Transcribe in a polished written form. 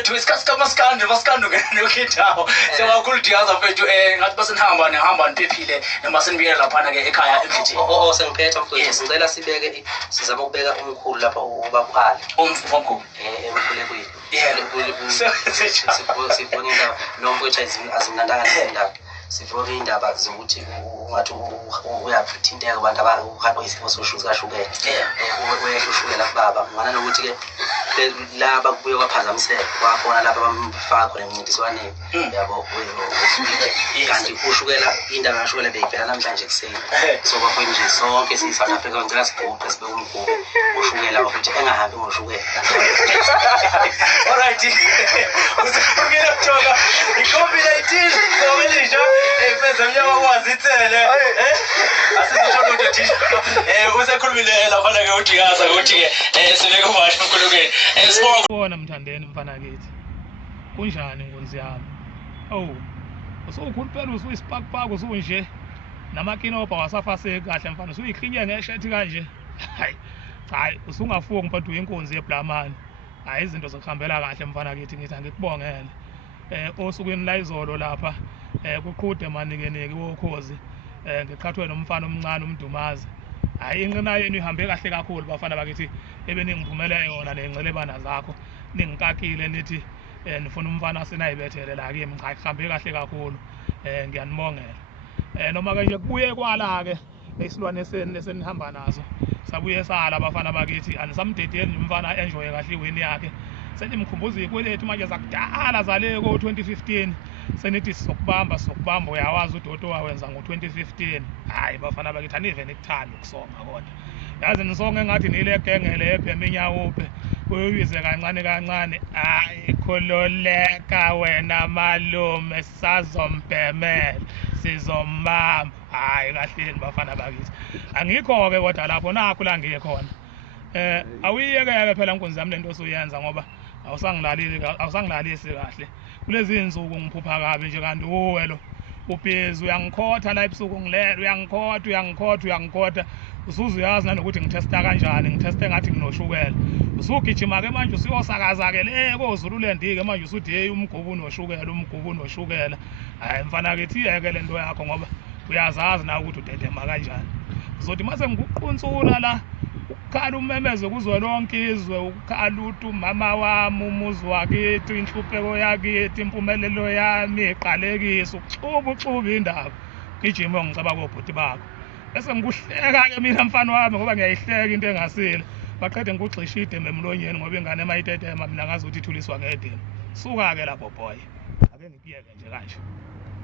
mfethu isikhathi masikande ngekitawo sewakhulu diyaza mfethu ngathi basenihamba niphephile noma senibiyela lapha ke ekhaya emfetheni sengiphetha mfethu sicela sibeke sizama ukubeka umkhulu lapha ubabukhali umkhulu emkhulu kwini sibona indaba noma mfethu azimnandanga indaba sifuna indaba zokuthi ungathi uyathinteka abantu abakhapha isifo sikashukela uyashushukela kubaba ngana nokuthi ke laba kubuye kwaphazamiseka kwakhona lapha bamfaka khona emncintiswaneni yabo kanti ushukela indaba yashukela beyibheka namhlanje kuseni so kwakhona nje sonke siyi-South Africa ngicela sigoqe sibeke umgube ushukela ukuthi engahambi ngoshukela alright usukela kujoka i-COVID-19 ngobelisha pesa mnyama wazithele asizisho lutho thisha usekhulumile lapha ke uDiyaza ukuthi ke sibeke manje emkhulukweni sibona mthandeni mfana kithi kunjani nkonzi yami usukhulu phela usuyisipakpaka usunje namakinobha wasafase kahle mfana usuyikhinye ngeshethi kanje hayi usungafuki mfana uyinkonzi yeblamani hayi izinto zokuhambela kahle mfana kithi ngithi angikubongele osukwini la izolo lapha kuqhude manikeneki wokhozi ngiqhathwe nomfana omncane umdumazi hayi inqina yenu ihambe kahle kakhulu bafana bakithi ebeningivumele yona nencelebana zakho ningikakile nithi nifuna umfana senayibethele la kimi cha ihambe kahle kakhulu ngiyanibongela noma ke nje kubuye kwala ke isilwane esenihamba nazo sabuye sala abafana bakithi anisamdedeli umfana enjoy kahle iwini yakhe senimkhumbuza ikweletu manje zakudala zale ko 2015 senithi sokubamba uyawazi uDoto wawenza ngo2015 hayi bafana bakithi anive nikuthanda ukusonga kodwa yazi nisonge ngathi nile gengele epheminyawuphe uyize kancane hayi khululeka wena malume sazombhemela sizombamba hayi kahleni bafana bakithi angikho ke kodwa lapho nakho la ngikhona awuyiyeke phela nkonzi yami lento osuyenza ngoba awusangilalisi kahle kulezi insuku ngiphupha kabi nje kanti uwe lo ubhizi uyangikhotha la ebusuku ngilela uyangikhotha usuzuyazi nanokuthi ngithesta kanjani ngitheste ngathi nginoshukela usugijima ke manje usiyosakaza ke le koZululand ke manje usuthi hey umgubu noshukela hayi mfana ke thiyeke lento yakho ngoba uyazazi na ukuthi udedema kanjani uzothi mase ngikuqhunsula la ukukhala umemeze kuzwe lonke izwe ukukhala uthi umama wami umuzi wakithi inhlupheko yakithi impumelelo yami iqalekisa ukuxuba indaba gijima ngicaba kobhuti bakho bese ngikuhleka ke mina mfana wami ngoba ngiyayihleka into engasile baqede ngikugxisha ideme emlonyeni ngoba ingane mayitetema mina ngazi ukuthi ithuliswa ngedeme suka ke lapho boy ake ngikuyeke nje kanje.